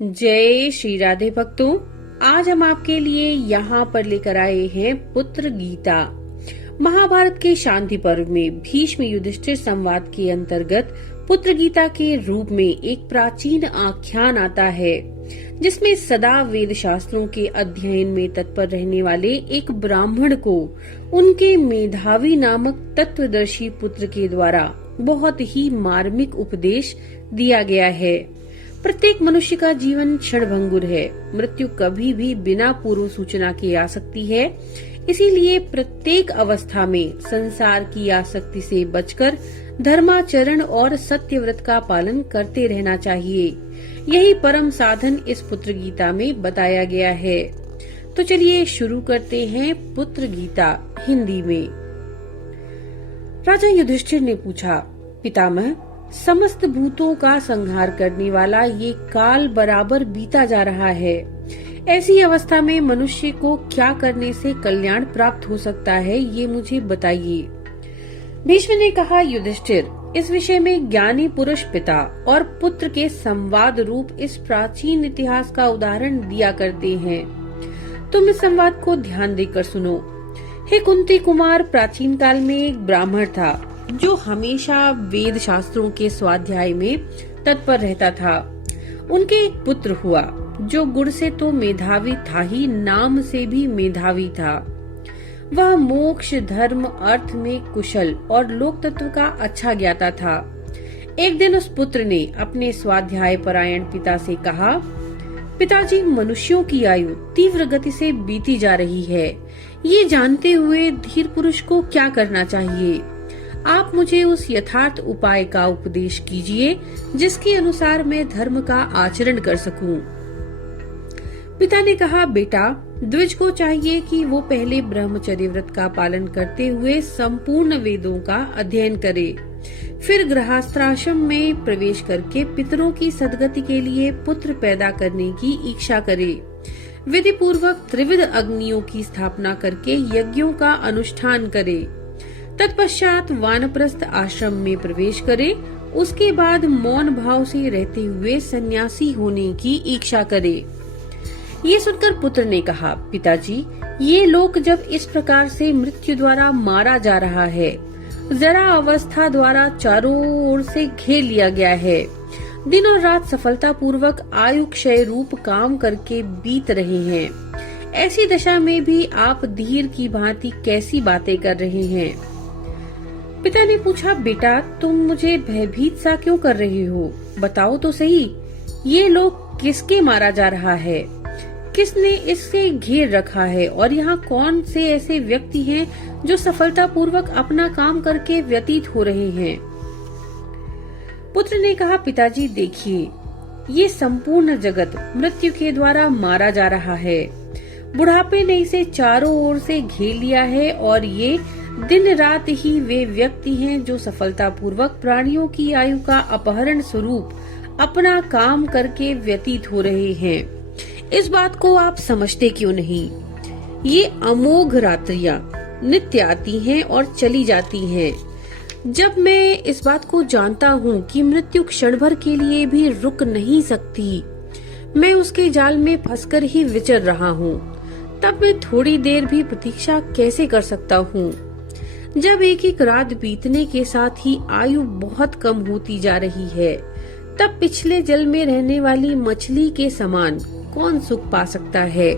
जय श्री राधे भक्तों, आज हम आपके लिए यहाँ पर लेकर आए हैं पुत्र गीता। महाभारत के शांति पर्व में भीष्म युधिष्ठिर संवाद के अंतर्गत पुत्र गीता के रूप में एक प्राचीन आख्यान आता है, जिसमें सदा वेद शास्त्रों के अध्ययन में तत्पर रहने वाले एक ब्राह्मण को उनके मेधावी नामक तत्वदर्शी पुत्र के द्वारा बहुत ही मार्मिक उपदेश दिया गया है। प्रत्येक मनुष्य का जीवन क्षणभंगुर है। मृत्यु कभी भी बिना पूर्व सूचना के आ सकती है। इसीलिए प्रत्येक अवस्था में संसार की आसक्ति से बचकर धर्माचरण और सत्यव्रत का पालन करते रहना चाहिए। यही परम साधन इस पुत्र गीता में बताया गया है। तो चलिए शुरू करते हैं पुत्र गीता हिंदी में। राजा युधिष्ठिर ने पूछा, पितामह, समस्त भूतों का संहार करने वाला ये काल बराबर बीता जा रहा है। ऐसी अवस्था में मनुष्य को क्या करने से कल्याण प्राप्त हो सकता है, ये मुझे बताइए। भीष्म ने कहा, युधिष्ठिर, इस विषय में ज्ञानी पुरुष पिता और पुत्र के संवाद रूप इस प्राचीन इतिहास का उदाहरण दिया करते हैं। तुम इस संवाद को ध्यान देकर सुनो। हे कुंती कुमार, प्राचीन काल में एक ब्राह्मण था जो हमेशा वेद शास्त्रों के स्वाध्याय में तत्पर रहता था। उनके एक पुत्र हुआ जो गुण से तो मेधावी था ही, नाम से भी मेधावी था। वह मोक्ष, धर्म, अर्थ में कुशल और लोक तत्व का अच्छा ज्ञाता था। एक दिन उस पुत्र ने अपने स्वाध्याय परायण पिता से कहा, पिताजी, मनुष्यों की आयु तीव्र गति से बीती जा रही है। ये जानते हुए धीर पुरुष को क्या करना चाहिए? आप मुझे उस यथार्थ उपाय का उपदेश कीजिए जिसके अनुसार मैं धर्म का आचरण कर सकूं। पिता ने कहा, बेटा, द्विज को चाहिए कि वो पहले ब्रह्मचर्य व्रत का पालन करते हुए संपूर्ण वेदों का अध्ययन करे, फिर गृहस्थाश्रम में प्रवेश करके पितरों की सद्गति के लिए पुत्र पैदा करने की इच्छा करे, विधि पूर्वक त्रिविध अग्नियों की स्थापना करके यज्ञों का अनुष्ठान करे, तत्पश्चात वानप्रस्थ आश्रम में प्रवेश करे, उसके बाद मौन भाव से रहते हुए सन्यासी होने की इच्छा करे। ये सुनकर पुत्र ने कहा, पिताजी, ये लोक जब इस प्रकार से मृत्यु द्वारा मारा जा रहा है, जरा अवस्था द्वारा चारों ओर से घेर लिया गया है, दिन और रात सफलता पूर्वक आयु क्षय रूप काम करके बीत रहे हैं, ऐसी दशा में भी आप धीर की भांति कैसी बातें कर रहे हैं? पिता ने पूछा, बेटा, तुम मुझे भयभीत सा क्यों कर रहे हो? बताओ तो सही, ये लोग किसके मारा जा रहा है? किसने इससे घेर रखा है? और यहाँ कौन से ऐसे व्यक्ति हैं जो सफलता पूर्वक अपना काम करके व्यतीत हो रहे हैं? पुत्र ने कहा, पिताजी, देखिए, ये संपूर्ण जगत मृत्यु के द्वारा मारा जा रहा है। बुढ़ापे ने इसे चारों ओर से घेर लिया है और ये दिन रात ही वे व्यक्ति हैं जो सफलता पूर्वक प्राणियों की आयु का अपहरण स्वरूप अपना काम करके व्यतीत हो रहे हैं। इस बात को आप समझते क्यों नहीं? ये अमोघ रात्रियां नित्य आती हैं और चली जाती हैं। जब मैं इस बात को जानता हूँ कि मृत्यु क्षण भर के लिए भी रुक नहीं सकती, मैं उसके जाल में फंसकर ही विचर रहा हूँ, तब मैं थोड़ी देर भी प्रतीक्षा कैसे कर सकता हूँ? जब एक एक रात बीतने के साथ ही आयु बहुत कम होती जा रही है, तब पिछले जल में रहने वाली मछली के समान कौन सुख पा सकता है?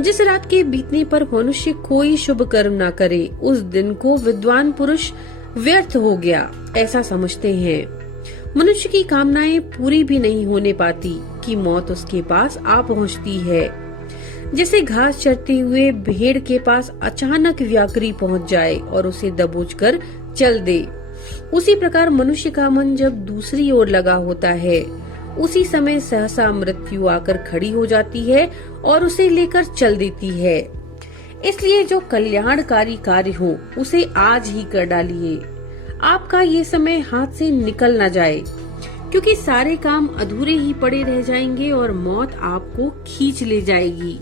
जिस रात के बीतने पर मनुष्य कोई शुभ कर्म न करे, उस दिन को विद्वान पुरुष व्यर्थ हो गया ऐसा समझते हैं। मनुष्य की कामनाएं पूरी भी नहीं होने पाती कि मौत उसके पास आ पहुंचती है। जैसे घास चरते हुए भेड़ के पास अचानक व्याघ्री पहुंच जाए और उसे दबोचकर चल दे, उसी प्रकार मनुष्य का मन जब दूसरी ओर लगा होता है, उसी समय सहसा मृत्यु आकर खड़ी हो जाती है और उसे लेकर चल देती है। इसलिए जो कल्याणकारी कार्य हो उसे आज ही कर डालिए। आपका ये समय हाथ से निकल न जाए, क्योंकि सारे काम अधूरे ही पड़े रह जाएंगे और मौत आपको खींच ले जाएगी।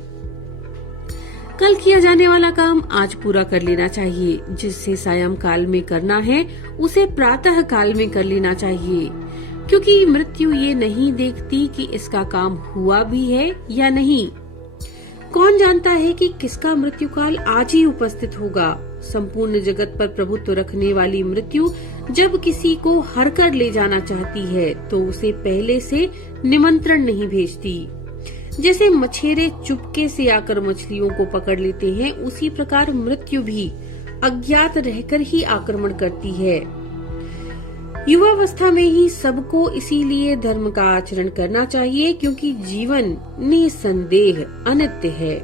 कल किया जाने वाला काम आज पूरा कर लेना चाहिए। जिससे सायं काल में करना है उसे प्रातः काल में कर लेना चाहिए, क्योंकि मृत्यु ये नहीं देखती कि इसका काम हुआ भी है या नहीं। कौन जानता है कि किसका मृत्यु काल आज ही उपस्थित होगा। संपूर्ण जगत पर प्रभुत्व रखने वाली मृत्यु जब किसी को हर कर ले जाना चाहती है तो उसे पहले से निमंत्रण नहीं भेजती। जैसे मछेरे चुपके से आकर मछलियों को पकड़ लेते हैं, उसी प्रकार मृत्यु भी अज्ञात रहकर ही आक्रमण करती है। युवावस्था में ही सबको इसीलिए धर्म का आचरण करना चाहिए, क्योंकि जीवन निसंदेह अनित्य है।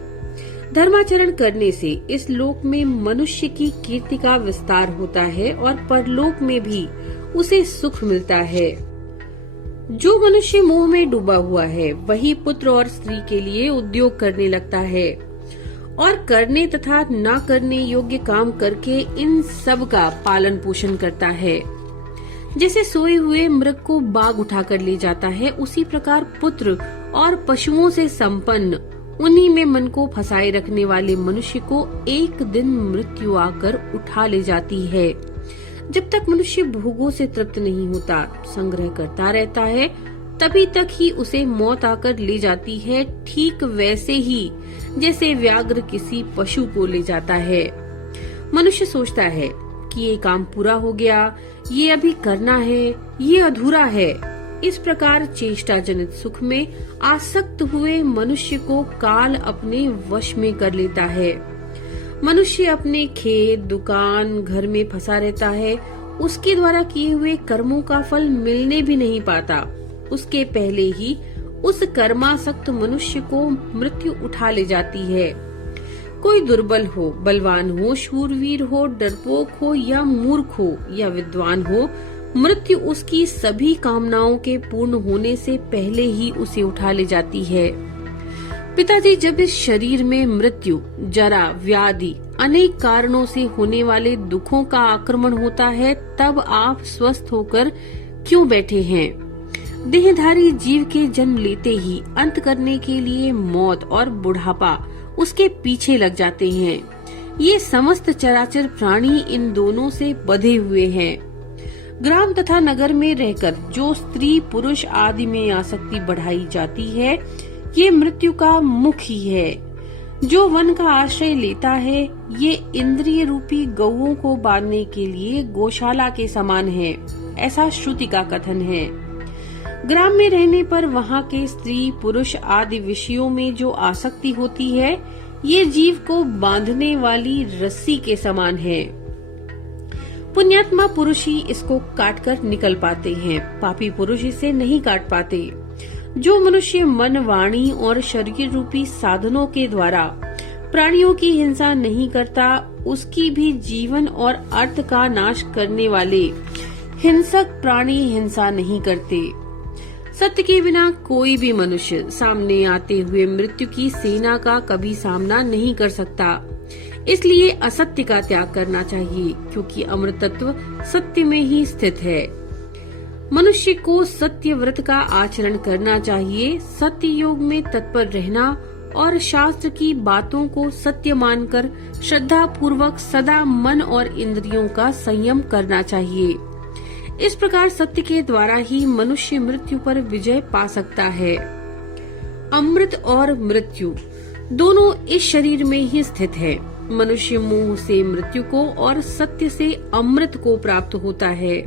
धर्माचरण करने से इस लोक में मनुष्य की कीर्ति का विस्तार होता है और परलोक में भी उसे सुख मिलता है। जो मनुष्य मोह में डूबा हुआ है वही पुत्र और स्त्री के लिए उद्योग करने लगता है और करने तथा न करने योग्य काम करके इन सब का पालन पोषण करता है। जैसे सोए हुए मृग को बाघ उठाकर ले जाता है, उसी प्रकार पुत्र और पशुओं से संपन्न उन्हीं में मन को फंसाए रखने वाले मनुष्य को एक दिन मृत्यु आकर उठा ले जाती है। जब तक मनुष्य भोगों से तृप्त नहीं होता, संग्रह करता रहता है, तभी तक ही उसे मौत आकर ले जाती है, ठीक वैसे ही जैसे व्याघ्र किसी पशु को ले जाता है। मनुष्य सोचता है कि ये काम पूरा हो गया, ये अभी करना है, ये अधूरा है। इस प्रकार चेष्टा जनित सुख में आसक्त हुए मनुष्य को काल अपने वश में कर लेता है। मनुष्य अपने खेत, दुकान, घर में फंसा रहता है। उसके द्वारा किए हुए कर्मों का फल मिलने भी नहीं पाता। उसके पहले ही उस कर्मासक्त मनुष्य को मृत्यु उठा ले जाती है। कोई दुर्बल हो, बलवान हो, शूरवीर हो, डरपोक हो या मूर्ख हो या विद्वान हो, मृत्यु उसकी सभी कामनाओं के पूर्ण होने से पहले ही उसे उठा ले जाती है। पिताजी, जब इस शरीर में मृत्यु, जरा, व्याधि, अनेक कारणों से होने वाले दुखों का आक्रमण होता है, तब आप स्वस्थ होकर क्यों बैठे हैं? देहधारी जीव के जन्म लेते ही अंत करने के लिए मौत और बुढ़ापा उसके पीछे लग जाते हैं। ये समस्त चराचर प्राणी इन दोनों से बंधे हुए हैं। ग्राम तथा नगर में रहकर जो स्त्री पुरुष आदि में आसक्ति बढ़ाई जाती है, ये मृत्यु का मुख ही है। जो वन का आश्रय लेता है, ये इंद्रिय रूपी गौओं को बांधने के लिए गौशाला के समान है, ऐसा श्रुति का कथन है। ग्राम में रहने पर वहाँ के स्त्री पुरुष आदि विषयों में जो आसक्ति होती है, ये जीव को बांधने वाली रस्सी के समान है। पुण्यात्मा पुरुष ही इसको काटकर निकल पाते हैं, पापी पुरुष इसे नहीं काट पाते। जो मनुष्य मन, वाणी और शरीर रूपी साधनों के द्वारा प्राणियों की हिंसा नहीं करता, उसकी भी जीवन और अर्थ का नाश करने वाले हिंसक प्राणी हिंसा नहीं करते। सत्य के बिना कोई भी मनुष्य सामने आते हुए मृत्यु की सेना का कभी सामना नहीं कर सकता। इसलिए असत्य का त्याग करना चाहिए, क्योंकि अमृत तत्व सत्य में ही स्थित है। मनुष्य को सत्य व्रत का आचरण करना चाहिए, सत्य योग में तत्पर रहना और शास्त्र की बातों को सत्य मानकर श्रद्धा पूर्वक सदा मन और इंद्रियों का संयम करना चाहिए। इस प्रकार सत्य के द्वारा ही मनुष्य मृत्यु पर विजय पा सकता है। अमृत और मृत्यु दोनों इस शरीर में ही स्थित है। मनुष्य मोह से मृत्यु को और सत्य से अमृत को प्राप्त होता है।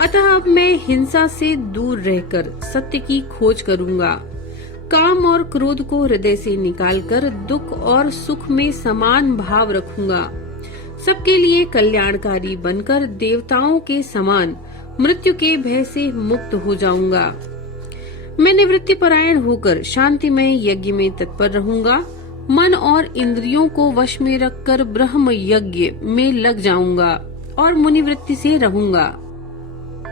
अतः अब मैं हिंसा से दूर रहकर सत्य की खोज करूंगा। काम और क्रोध को हृदय से निकालकर दुख और सुख में समान भाव रखूंगा। सबके लिए कल्याणकारी बनकर देवताओं के समान मृत्यु के भय से मुक्त हो जाऊंगा। मैं निवृत्ति परायण होकर शांतिमय यज्ञ में तत्पर रहूंगा। मन और इंद्रियों को वश में रखकर ब्रह्म यज्ञ में लग जाऊंगा और मुनिवृत्ति से रहूंगा।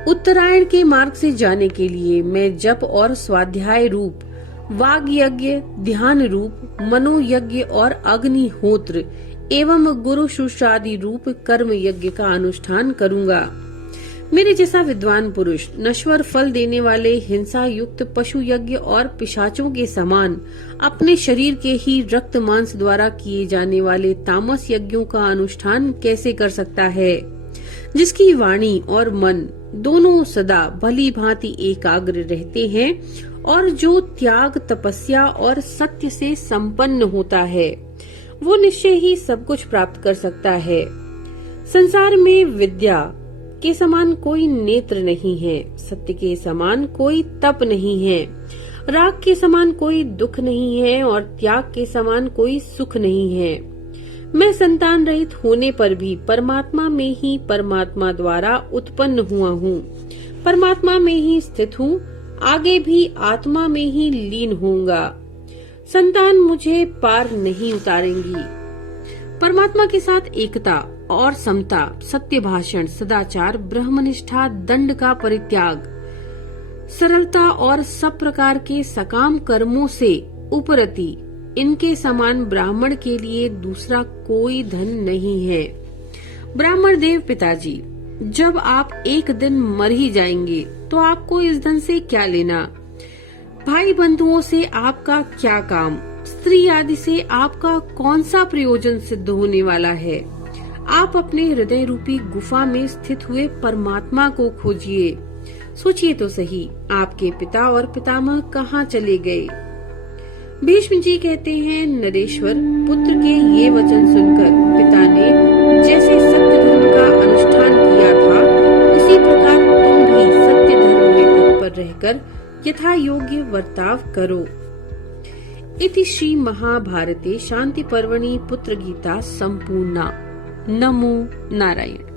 उत्तरायण के मार्ग से जाने के लिए मैं जप और स्वाध्याय रूप, वाग यज्ञ, ध्यान रूप, मनोयज्ञ और अग्निहोत्र एवं गुरु शुश्रादि रूप कर्म यज्ञ का अनुष्ठान करूंगा। मेरे जैसा विद्वान पुरुष नश्वर फल देने वाले हिंसा युक्त पशु यज्ञ और पिशाचों के समान अपने शरीर के ही रक्त मांस द्वारा किए जाने वाले तामस यज्ञों का अनुष्ठान कैसे कर सकता है? जिसकी वाणी और मन दोनों सदा भली भांति एकाग्र रहते हैं और जो त्याग, तपस्या और सत्य से संपन्न होता है वो निश्चय ही सब कुछ प्राप्त कर सकता है। संसार में विद्या के समान कोई नेत्र नहीं है, सत्य के समान कोई तप नहीं है, राग के समान कोई दुख नहीं है और त्याग के समान कोई सुख नहीं है। मैं संतान रहित होने पर भी परमात्मा में ही परमात्मा द्वारा उत्पन्न हुआ हूँ, परमात्मा में ही स्थित हूँ, आगे भी आत्मा में ही लीन होऊंगा। संतान मुझे पार नहीं उतारेंगी। परमात्मा के साथ एकता और समता, सत्य भाषण, सदाचार, ब्रह्मनिष्ठा, दंड का परित्याग, सरलता और सब प्रकार के सकाम कर्मों से उपरति इनके समान ब्राह्मण के लिए दूसरा कोई धन नहीं है। ब्राह्मण देव पिताजी, जब आप एक दिन मर ही जाएंगे तो आपको इस धन से क्या लेना? भाई बंधुओं से आपका क्या काम? स्त्री आदि से आपका कौन सा प्रयोजन सिद्ध होने वाला है? आप अपने हृदय रूपी गुफा में स्थित हुए परमात्मा को खोजिए। सोचिए तो सही, आपके पिता और पितामह कहाँ चले गए? भीष्म जी कहते हैं, नरेश्वर, पुत्र के ये वचन सुनकर पिता ने जैसे सत्य धर्म का अनुष्ठान किया था उसी प्रकार तुम भी सत्य धर्म में तत्पर रहकर यथा योग्य वर्ताव करो। इति श्री महाभारते शांति पर्वणि पुत्र गीता संपूर्णा। नमो नारायण।